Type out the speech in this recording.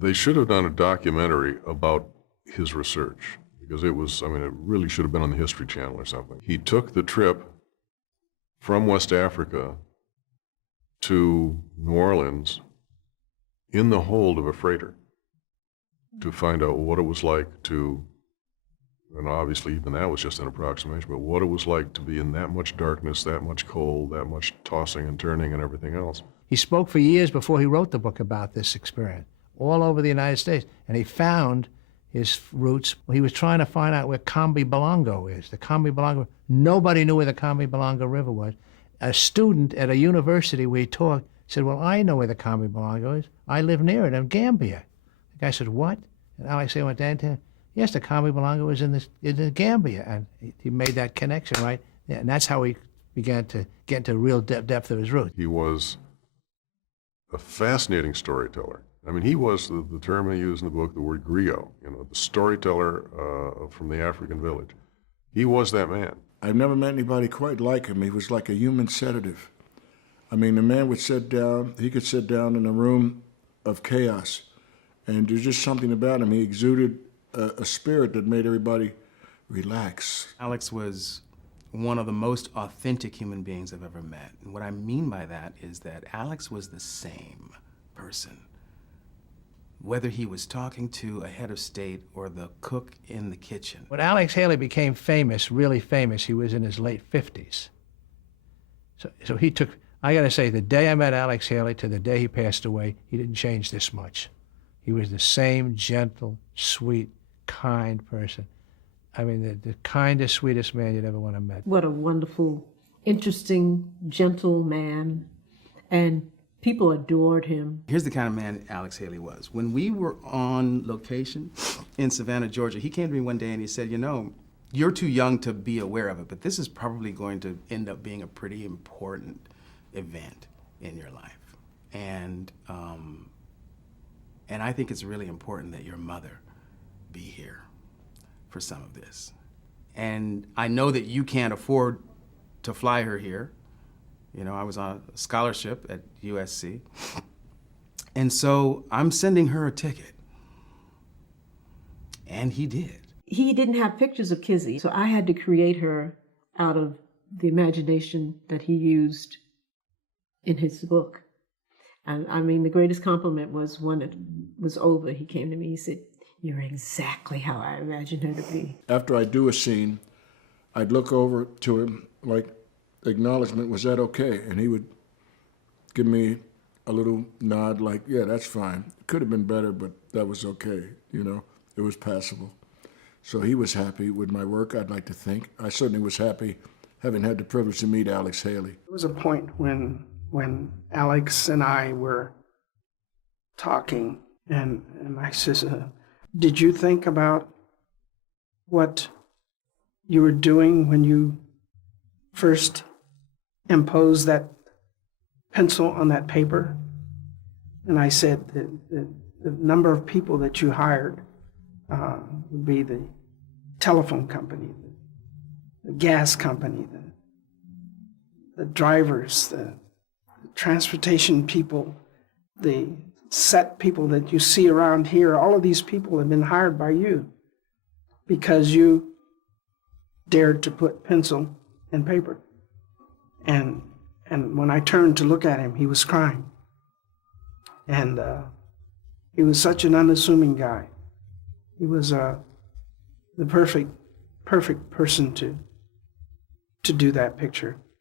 They should have done a documentary about his research, because it was, I mean, it really should have been on the History Channel or something. He took the trip from West Africa to New Orleans in the hold of a freighter to find out what it was like to, and obviously even that was just an approximation, but what it was like to be in that much darkness, that much cold, that much tossing and turning and everything else. He spoke for years before he wrote the book about this experience, all over the United States, and he found his roots. He was trying to find out where Cambi Balongo is. The Cambi Balongo, nobody knew where the Cambi Balongo River was. A student at a university where he taught said, well, I know where the Cambi Balongo is. I live near it in Gambia. The guy said, what? And Alex Haley went down to him. Yes, the Cambi Balongo is in the Gambia. And he made that connection, right? Yeah, and that's how he began to get into real depth of his roots. He was a fascinating storyteller. I mean, he was the term I use in the book, the word griot, the storyteller from the African village. He was that man. I've never met anybody quite like him. He was like a human sedative. I mean, the man would sit down, he could sit down in a room of chaos, and there's just something about him. He exuded a spirit that made everybody relax. Alex was one of the most authentic human beings I've ever met. And what I mean by that is that Alex was the same person, whether he was talking to a head of state or the cook in the kitchen. When Alex Haley became famous, really famous, he was in his late 50s. So he took, I gotta say, the day I met Alex Haley to the day he passed away, he didn't change this much. He was the same gentle, sweet, kind person. I mean, the kindest, sweetest man you'd ever want to meet. What a wonderful, interesting, gentle man, and people adored him. Here's the kind of man Alex Haley was. When we were on location in Savannah, Georgia, he came to me one day and he said, you're too young to be aware of it, but this is probably going to end up being a pretty important event in your life. And I think it's really important that your mother be here for some of this. And I know that you can't afford to fly her here. I was on a scholarship at USC. And so I'm sending her a ticket. And he did. He didn't have pictures of Kizzy, so I had to create her out of the imagination that he used in his book. And I mean, the greatest compliment was when it was over, he came to me, he said, "You're exactly how I imagined her to be." After I'd do a scene, I'd look over to him like acknowledgement, was that okay? And he would give me a little nod like, yeah, that's fine. It could have been better, but that was okay, it was passable. So he was happy with my work, I'd like to think. I certainly was happy having had the privilege to meet Alex Haley. There was a point when Alex and I were talking, and I says, did you think about what you were doing when you first imposed that pencil on that paper? And I said that the number of people that you hired would be the telephone company, the gas company, the drivers, the transportation people, the set people that you see around here. All of these people have been hired by you because you dared to put pencil and paper. And when I turned to look at him, he was crying. And he was such an unassuming guy. He was the perfect person to do that picture.